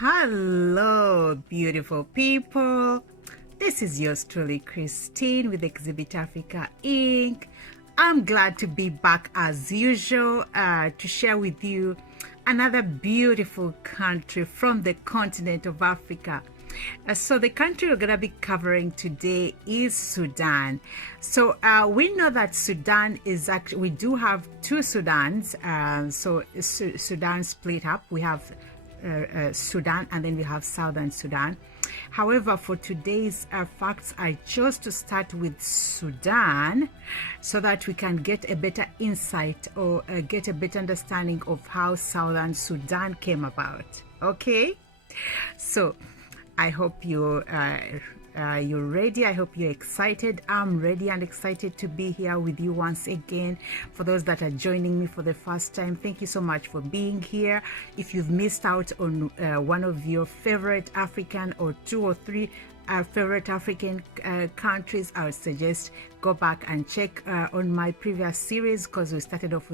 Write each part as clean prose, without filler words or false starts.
Hello, beautiful people. This is yours truly, Christine with Exhibit Africa Inc. I'm glad to be back as usual to share with you another beautiful country from the continent of Africa. So the country we're going to be covering today is Sudan. So we know that Sudan is actually, we do have two Sudans. Sudan split up. We have Sudan and then we have Southern Sudan. However, for today's facts, I chose to start with Sudan so that we can get a better insight or get a better understanding of how Southern Sudan came about. Okay, so I hope you're ready. I hope you're excited. I'm ready and excited to be here with you once again. For those that are joining me for the first time, thank you so much for being here. If you've missed out on one of your favorite African or two or three favorite African countries, I would suggest go back and check on my previous series, because we started off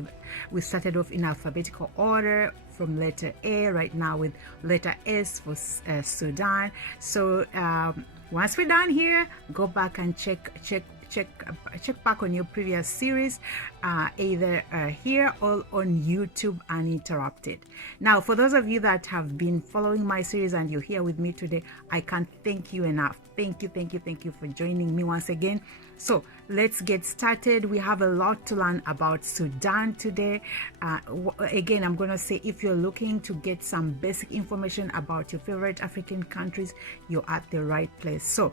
in alphabetical order from letter A, right now with letter S for Sudan. So once we're done here, go back and check back on your previous series, either here or on YouTube uninterrupted. Now, for those of you that have been following my series and you're here with me today, I can't thank you enough. Thank you for joining me once again. So let's get started. We have a lot to learn about Sudan today. Again, I'm going to say, if you're looking to get some basic information about your favorite African countries, you're at the right place. So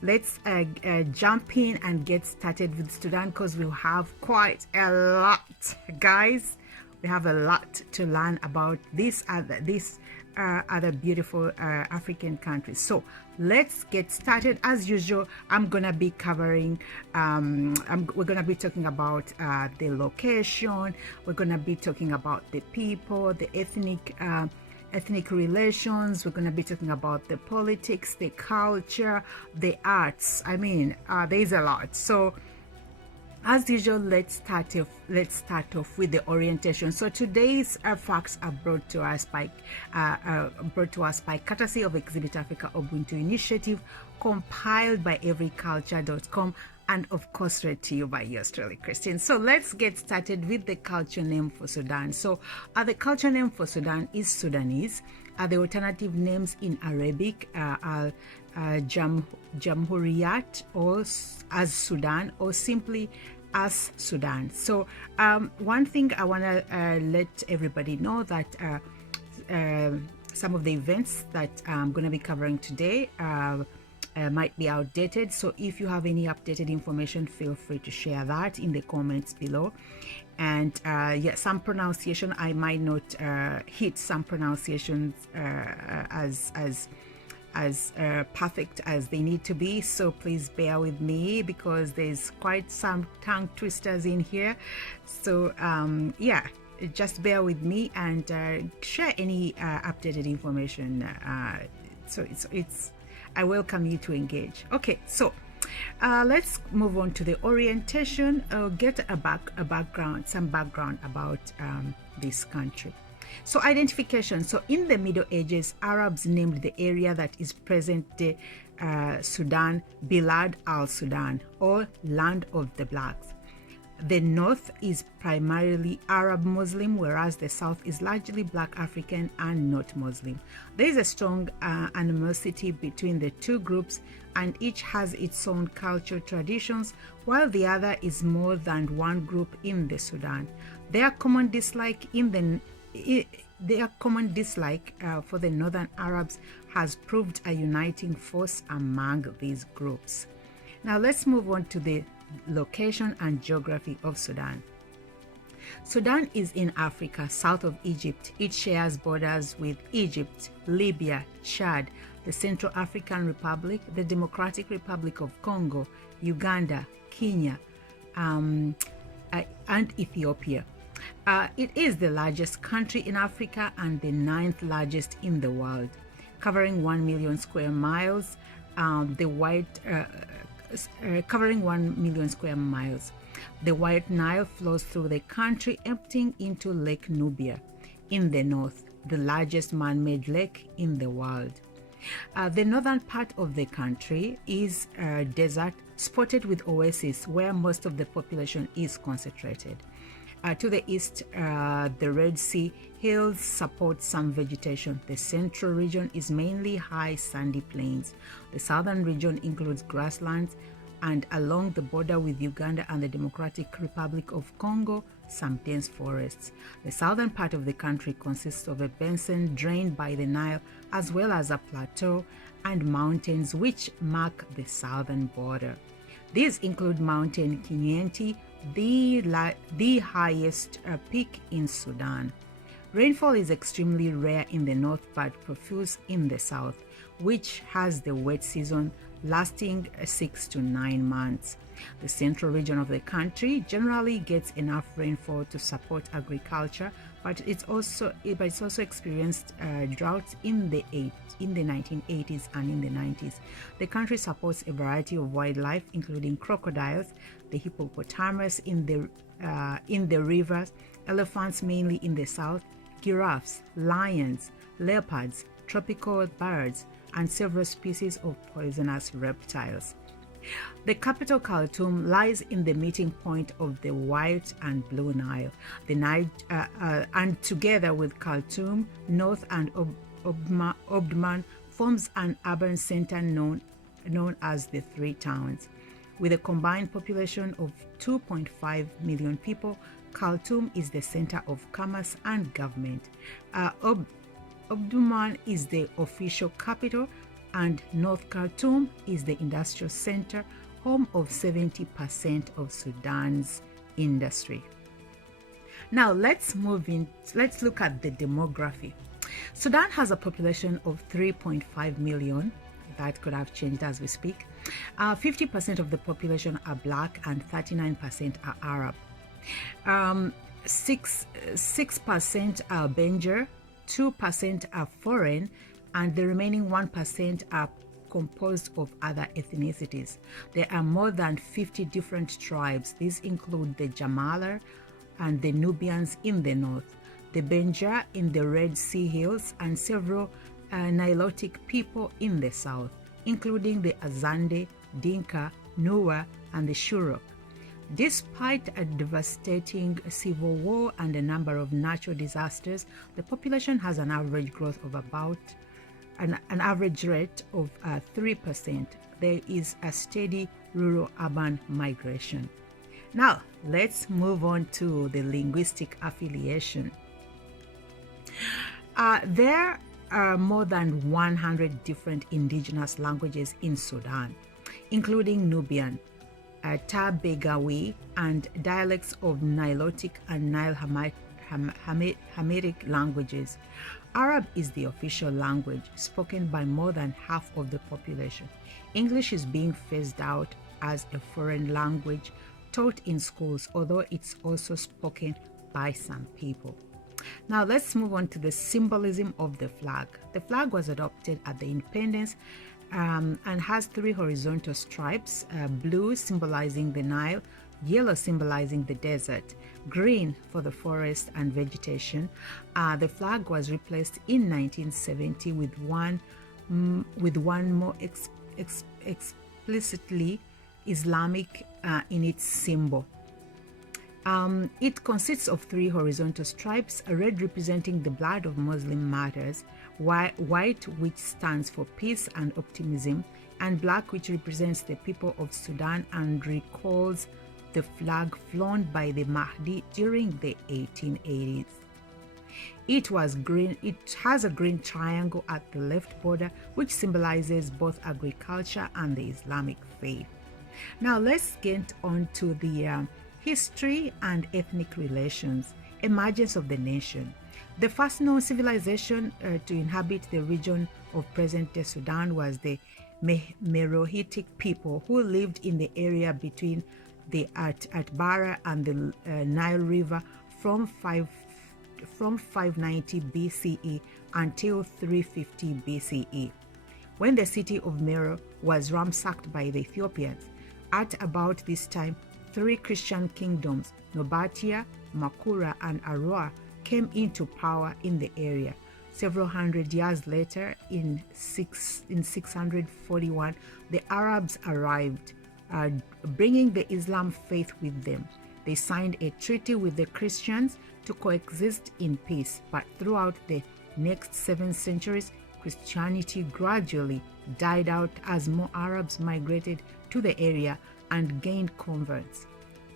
let's jump in and get started with Sudan, because we'll have quite a lot, guys. We have a lot to learn about these other beautiful African countries. So let's get started. As usual, I'm gonna be covering we're gonna be talking about the location. We're gonna be talking about the people, the ethnic relations. We're going to be talking about the politics, the culture, the arts. I mean, there's a lot. So as usual, let's start off with the orientation. So today's facts are brought to us by courtesy of Exhibit Africa Ubuntu Initiative, compiled by everyculture.com, and of course read to you by yours truly, Christine. So let's get started with the culture name for Sudan. So the culture name for Sudan is Sudanese. The alternative names in Arabic are Jamhuriyat, or as Sudan, or simply as Sudan. So one thing I want to let everybody know that some of the events that I'm going to be covering today might be outdated. So if you have any updated information, feel free to share that in the comments below. And yeah, some pronunciation, I might not hit some pronunciations as perfect as they need to be. So please bear with me, because there's quite some tongue twisters in here. So yeah, just bear with me and share any updated information. So it's I welcome you to engage. Okay, so let's move on to the orientation. Get some background about this country. So identification. So in the Middle Ages, Arabs named the area that is present-day Sudan Bilad al-Sudan, or Land of the Blacks. The north is primarily Arab Muslim, whereas the south is largely Black African and not Muslim. There is a strong animosity between the two groups, and each has its own cultural traditions, while the other is more than one group in the Sudan. Their common dislike for the northern Arabs has proved a uniting force among these groups. Now let's move on to the location and geography of Sudan. Sudan is in Africa, south of Egypt. It shares borders with Egypt, Libya, Chad, the Central African Republic, the Democratic Republic of Congo, Uganda, Kenya, and Ethiopia. It is the largest country in Africa and the 9th largest in the world, covering 1 million square miles. Covering 1 million square miles. The White Nile flows through the country, emptying into Lake Nubia. In the north, the largest man-made lake in the world. The northern part of the country is desert, spotted with oases where most of the population is concentrated. To the east, the Red Sea hills support some vegetation. The central region is mainly high sandy plains. The southern region includes grasslands, and along the border with Uganda and the Democratic Republic of Congo, some dense forests. The southern part of the country consists of a basin drained by the Nile, as well as a plateau and mountains which mark the southern border. These include Mountain Kinyenti, the highest peak in Sudan. Rainfall is extremely rare in the north but profuse in the south, which has the wet season lasting 6 to 9 months. The central region of the country generally gets enough rainfall to support agriculture, but it's also experienced droughts in the 1980s and in the 90s. The country supports a variety of wildlife, including crocodiles, the hippopotamus in the rivers, elephants mainly in the south, giraffes, lions, leopards, tropical birds, and several species of poisonous reptiles. The capital, Khartoum, lies in the meeting point of the White and Blue Nile. The Nile, and together with Khartoum, North and Omdurman, forms an urban center known as the Three Towns. With a combined population of 2.5 million people, Khartoum is the center of commerce and government. Omdurman is the official capital, and North Khartoum is the industrial center, home of 70% of Sudan's industry. Now let's look at the demography. Sudan has a population of 3.5 million. That could have changed as we speak. 50% of the population are black and 39% are Arab. 6% are Benjer, 2% are foreign, and the remaining 1% are composed of other ethnicities. There are more than 50 different tribes. These include the Jamala and the Nubians in the north, the Benja in the Red Sea hills, and several Nilotic people in the south, including the Azande, Dinka, Nuer, and the Shuruk. Despite a devastating civil war and a number of natural disasters, the population has an average growth of about an average rate of 3%. There is a steady rural-urban migration. Now, let's move on to the linguistic affiliation. There are more than 100 different indigenous languages in Sudan, including Nubian, Tabegawi, and dialects of Nilotic and Nile Hamitic languages. Arab is the official language spoken by more than half of the population. English is being phased out as a foreign language taught in schools, although it's also spoken by some people. Now let's move on to the symbolism of the flag. The flag was adopted at the independence and has 3 horizontal stripes, blue symbolizing the Nile, yellow symbolizing the desert, green for the forest and vegetation. The flag was replaced in 1970 with one more explicitly Islamic in its symbol. It consists of 3 horizontal stripes, red representing the blood of Muslim martyrs, white which stands for peace and optimism, and black which represents the people of Sudan and recalls the flag flown by the Mahdi during the 1880s. It has a green triangle at the left border which symbolizes both agriculture and the Islamic faith. Now let's get on to the history and ethnic relations. Emergence of the nation. The first known civilization to inhabit the region of present-day Sudan was the Meroitic people who lived in the area between the Atbara and the Nile River from 590 BCE until 350 BCE, when the city of Meroe was ransacked by the Ethiopians. At about this time, 3 Christian kingdoms, Nobatia, Makura, and Arua, came into power in the area. Several hundred years later, in 641, the Arabs arrived, bringing the Islam faith with them. They signed a treaty with the Christians to coexist in peace, but throughout the next 7 centuries, Christianity gradually died out as more Arabs migrated to the area and gained converts.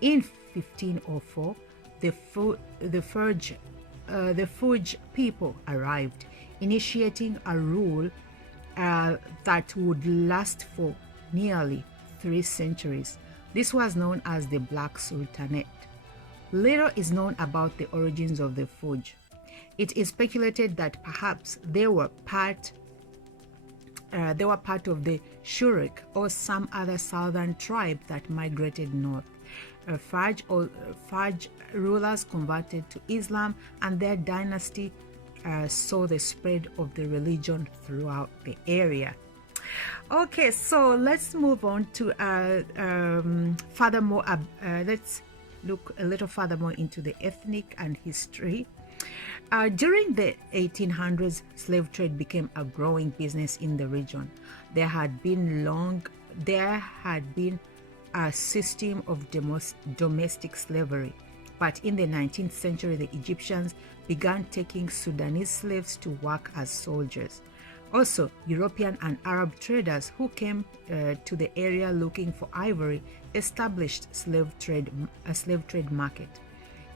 In 1504, the Fuj people arrived, initiating a rule that would last for nearly 3 centuries. This was known as the Black Sultanate. Little is known about the origins of the Fuj. It is speculated that perhaps they were part of the Shuruk or some other southern tribe that migrated north. Faj rulers converted to Islam, and their dynasty saw the spread of the religion throughout the area. Okay, so let's move on to furthermore. Let's look a little furthermore into the ethnic and history. During the 1800s, slave trade became a growing business in the region. There had been a system of domestic slavery, but in the 19th century, the Egyptians began taking Sudanese slaves to work as soldiers. Also, European and Arab traders who came to the area looking for ivory established a slave trade market.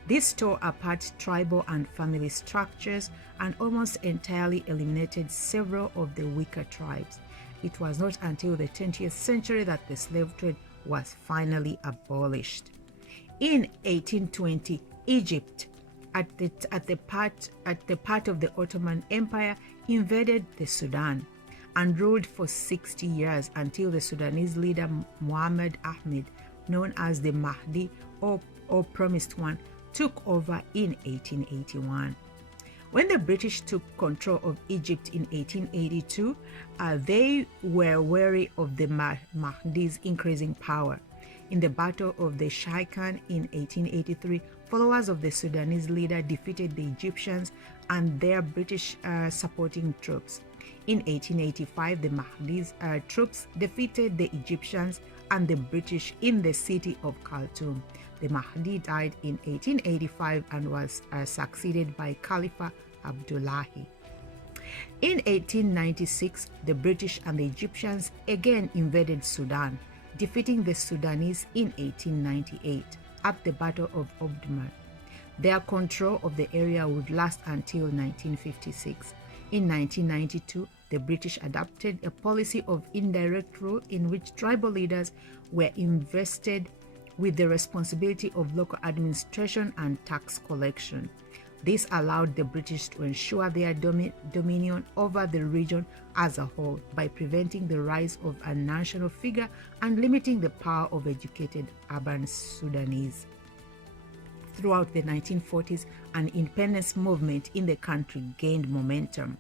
This tore apart tribal and family structures and almost entirely eliminated several of the weaker tribes. It was not until the 20th century that the slave trade was finally abolished. In 1820, Egypt, at the part of the Ottoman Empire, invaded the Sudan and ruled for 60 years until the Sudanese leader Muhammad Ahmed, known as the Mahdi or Promised One, took over in 1881. When the British took control of Egypt in 1882, they were wary of the Mahdi's increasing power. In the Battle of the Shaikan in 1883, followers of the Sudanese leader defeated the Egyptians and their British supporting troops. In 1885, the Mahdi's troops defeated the Egyptians and the British in the city of Khartoum. The Mahdi died in 1885 and was succeeded by Khalifa Abdullahi. In 1896, the British and the Egyptians again invaded Sudan, defeating the Sudanese in 1898 at the Battle of Omdurman. Their control of the area would last until 1956. In 1992, the British adopted a policy of indirect rule in which tribal leaders were invested with the responsibility of local administration and tax collection. This allowed the British to ensure their dominion over the region as a whole by preventing the rise of a national figure and limiting the power of educated urban Sudanese. Throughout the 1940s, an independence movement in the country gained momentum.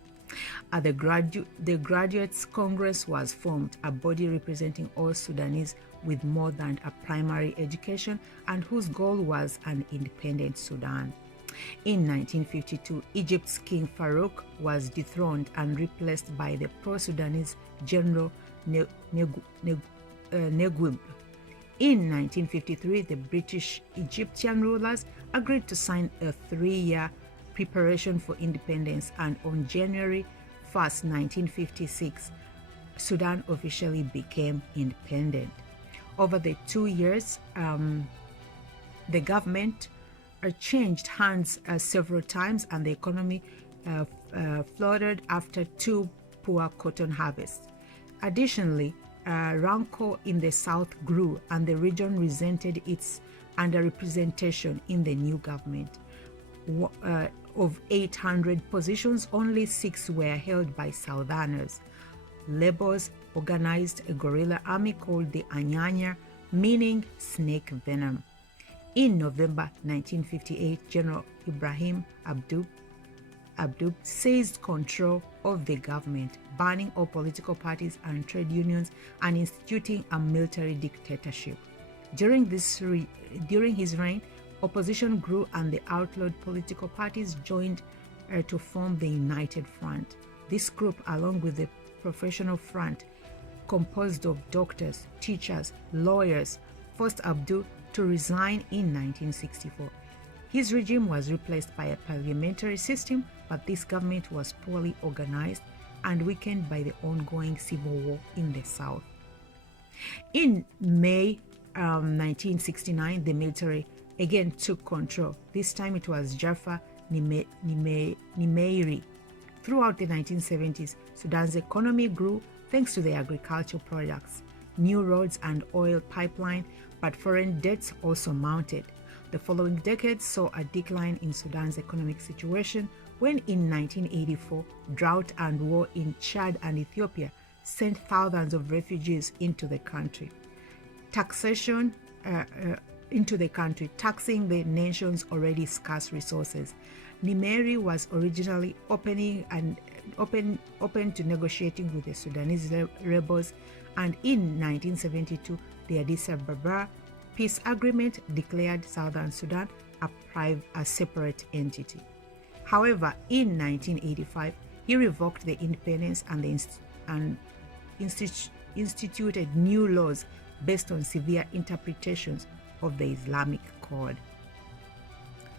The Graduates Congress was formed, a body representing all Sudanese with more than a primary education and whose goal was an independent Sudan. In 1952, Egypt's King Farouk was dethroned and replaced by the pro-Sudanese General Neguib. In 1953, the British Egyptian rulers agreed to sign a 3-year preparation for independence, and on January 1st, 1956, Sudan officially became independent. Over the 2 years, the government changed hands several times, and the economy floundered after 2 poor cotton harvests. Additionally, rancor in the south grew, and the region resented its underrepresentation in the new government. Of 800 positions, only 6 were held by Southerners. Labours organized a guerrilla army called the Anyanya, meaning snake venom. In November 1958, General Ibrahim Abdub seized control of the government, banning all political parties and trade unions and instituting a military dictatorship. During his reign, opposition grew and the outlawed political parties joined to form the United Front. This group, along with the Professional Front, composed of doctors, teachers, lawyers, forced Abdul to resign in 1964. His regime was replaced by a parliamentary system, but this government was poorly organized and weakened by the ongoing civil war in the south. In May 1969, the military again took control. This time it was Jafar Nimeiri. Throughout the 1970s, Sudan's economy grew thanks to the agricultural products, new roads and oil pipeline, but foreign debts also mounted. The following decades saw a decline in Sudan's economic situation when in 1984, drought and war in Chad and Ethiopia sent thousands of refugees into the country. Taxation taxing the nation's already scarce resources. Nimeri was originally open to negotiating with the Sudanese rebels, and in 1972, the Addis Ababa Peace Agreement declared Southern Sudan a separate entity. However, in 1985, he revoked the independence and instituted new laws based on severe interpretations of the Islamic Code.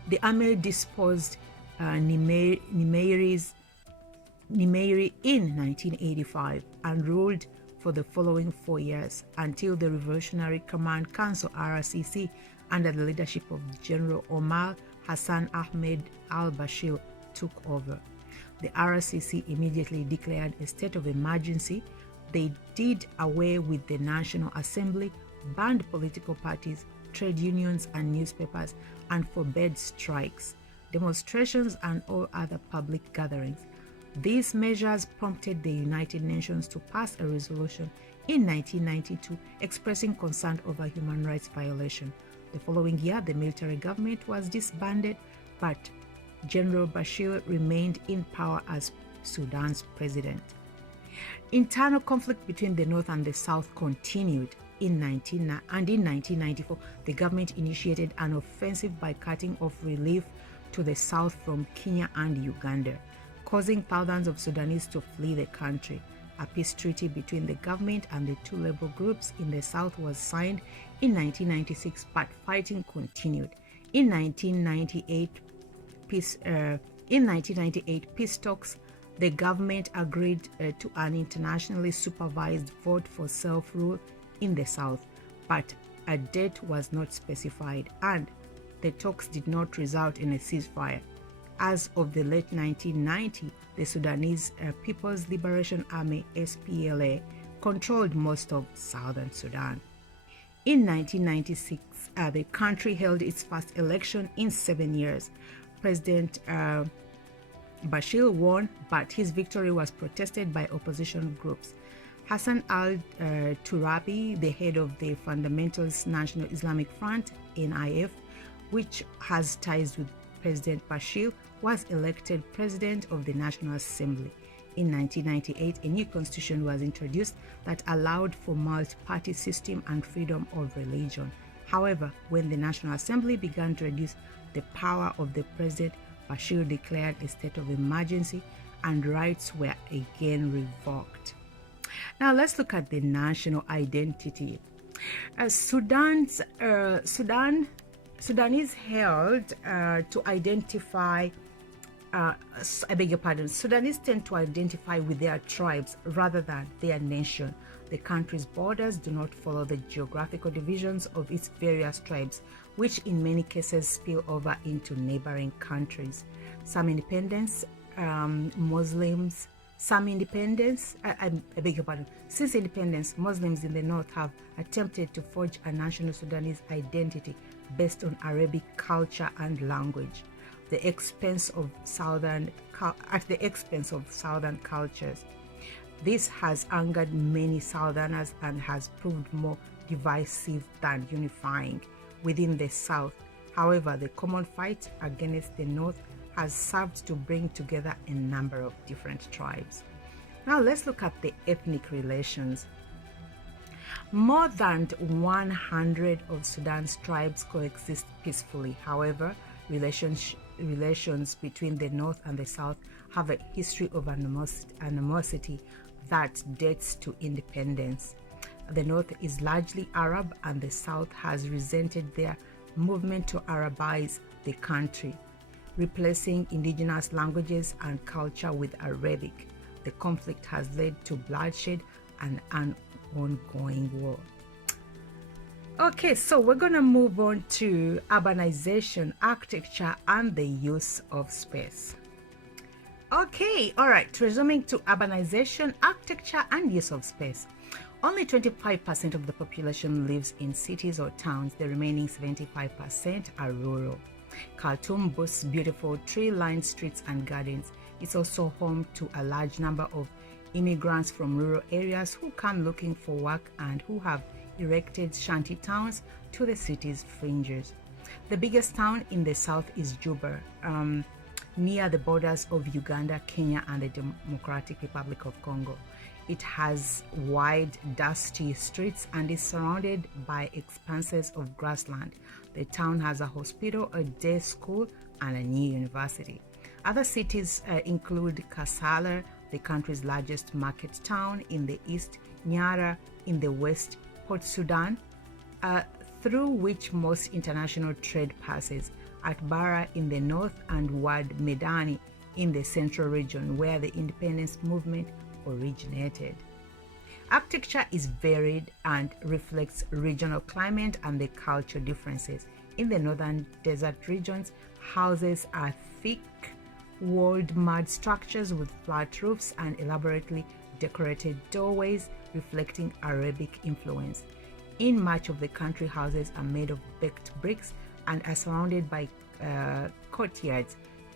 The army disposed Nimeiri in 1985 and ruled for the following 4 years until the Revolutionary Command Council (RCC), under the leadership of General Omar Hassan Ahmed al-Bashir, took over. The RCC immediately declared a state of emergency. They did away with the National Assembly, banned political parties, trade unions, and newspapers, and forbade strikes, demonstrations, and all other public gatherings. These measures prompted the United Nations to pass a resolution in 1992 expressing concern over human rights violation. The following year, the military government was disbanded, but General Bashir remained in power as Sudan's president. Internal conflict between the North and the South continued. In 1994, the government initiated an offensive by cutting off relief to the south from Kenya and Uganda, causing thousands of Sudanese to flee the country. A peace treaty between the government and the two labor groups in the south was signed in 1996, but fighting continued. In 1998, peace talks, the government agreed to an internationally supervised vote for self-rule in the south, but a date was not specified, and the talks did not result in a ceasefire. As of the late 1990s, the Sudanese People's Liberation Army (SPLA) controlled most of southern Sudan. In 1996, the country held its first election in 7 years. President Bashir won, but his victory was protested by opposition groups. Hassan al-Turabi, the head of the Fundamentalist National Islamic Front (NIF), which has ties with President Bashir, was elected president of the National Assembly. In 1998, a new constitution was introduced that allowed for multi-party system and freedom of religion. However, when the National Assembly began to reduce the power of the president, Bashir declared a state of emergency and rights were again revoked. Now let's look at the national identity. Sudanese held to identify, Sudanese tend to identify with their tribes rather than their nation. The country's borders do not follow the geographical divisions of its various tribes, which in many cases spill over into neighboring countries. Since independence, Muslims in the north have attempted to forge a national Sudanese identity based on Arabic culture and language, at the expense of southern cultures. This has angered many Southerners and has proved more divisive than unifying within the South. However, the common fight against the North has served to bring together a number of different tribes. Now let's look at the ethnic relations. More than 100 of Sudan's tribes coexist peacefully. However, relations relations between the North and the South have a history of animosity that dates to independence. The North is largely Arab, and the South has resented their movement to Arabize the country, replacing indigenous languages and culture with Arabic. The conflict has led to bloodshed and an ongoing war. Okay, so we're going to move on to urbanization, architecture, and the use of space. Okay, all right, resuming to urbanization, architecture, and use of space. Only 25% of the population lives in cities or towns. The remaining 75% are rural. Khartoum boasts beautiful tree-lined streets and gardens. It's also home to a large number of immigrants from rural areas who come looking for work and who have erected shanty towns to the city's fringes. The biggest town in the south is Juba, near the borders of Uganda, Kenya, and the Democratic Republic of Congo. It has wide, dusty streets and is surrounded by expanses of grassland. The town has a hospital, a day school, and a new university. Other cities include Kassala, the country's largest market town in the east, Nyara in the west, Port Sudan, through which most international trade passes, Atbara in the north, and Wad Medani in the central region, where the independence movement originated. Architecture is varied and reflects regional climate and the cultural differences. In the northern desert regions, houses are thick, walled mud structures with flat roofs and elaborately decorated doorways reflecting Arabic influence. In much of the country, houses are made of baked bricks and are surrounded by courtyards.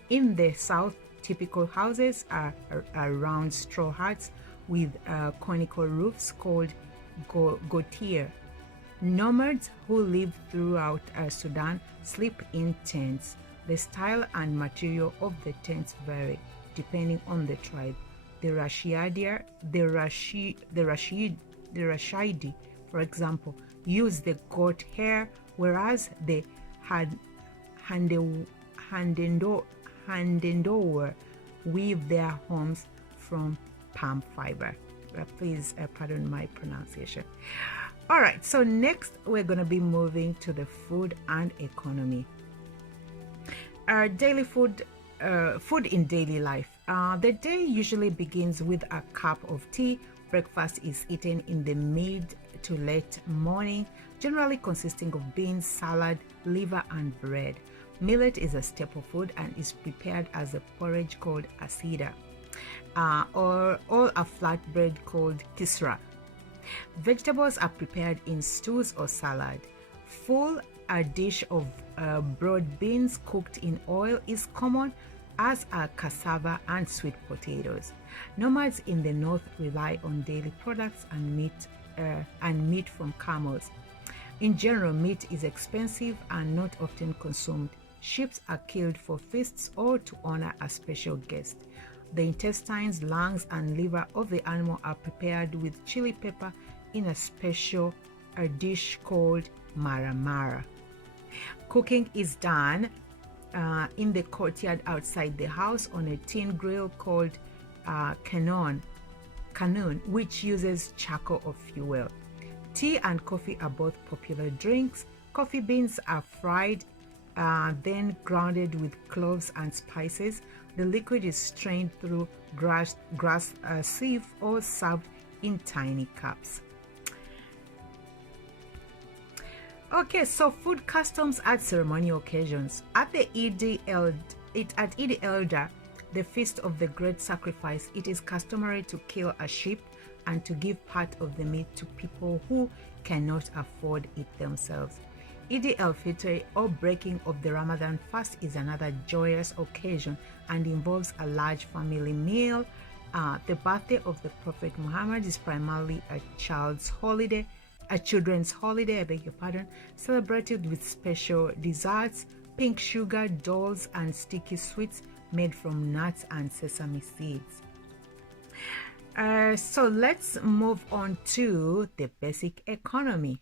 In the south, typical houses are round straw huts with conical roofs called gotier. Nomads who live throughout Sudan sleep in tents. The style and material of the tents vary depending on the tribe. The Rashidi, for example, use the goat hair, whereas the Handendower weave their homes from palm fiber. Please pardon my pronunciation. All right, so next we're going to be moving to the food and economy. Our daily food in daily life. The day usually begins with a cup of tea. Breakfast is eaten in the mid to late morning, generally consisting of beans, salad, liver, and bread. Millet is a staple food and is prepared as a porridge called asida, or a flatbread called kisra. Vegetables are prepared in stews or salad. A dish of broad beans cooked in oil is common, as are cassava and sweet potatoes. Nomads in the north rely on dairy products and meat from camels. In general, meat is expensive and not often consumed. Sheep are killed for feasts or to honor a special guest. The intestines, lungs, and liver of the animal are prepared with chili pepper in a special dish called maramara. Cooking is done in the courtyard outside the house on a tin grill called kanun, which uses charcoal or fuel. Tea and coffee are both popular drinks. Coffee beans are fried, then grounded with cloves and spices. The liquid is strained through grass sieve or served in tiny cups. Okay, so food customs at ceremonial occasions. At the Eid el-Adha, the feast of the great sacrifice, it is customary to kill a sheep and to give part of the meat to people who cannot afford it themselves. Eid el-Fitr, or breaking of the Ramadan fast, is another joyous occasion and involves a large family meal. The birthday of the Prophet Muhammad is primarily a children's holiday, celebrated with special desserts, pink sugar, dolls, and sticky sweets made from nuts and sesame seeds. So let's move on to the basic economy.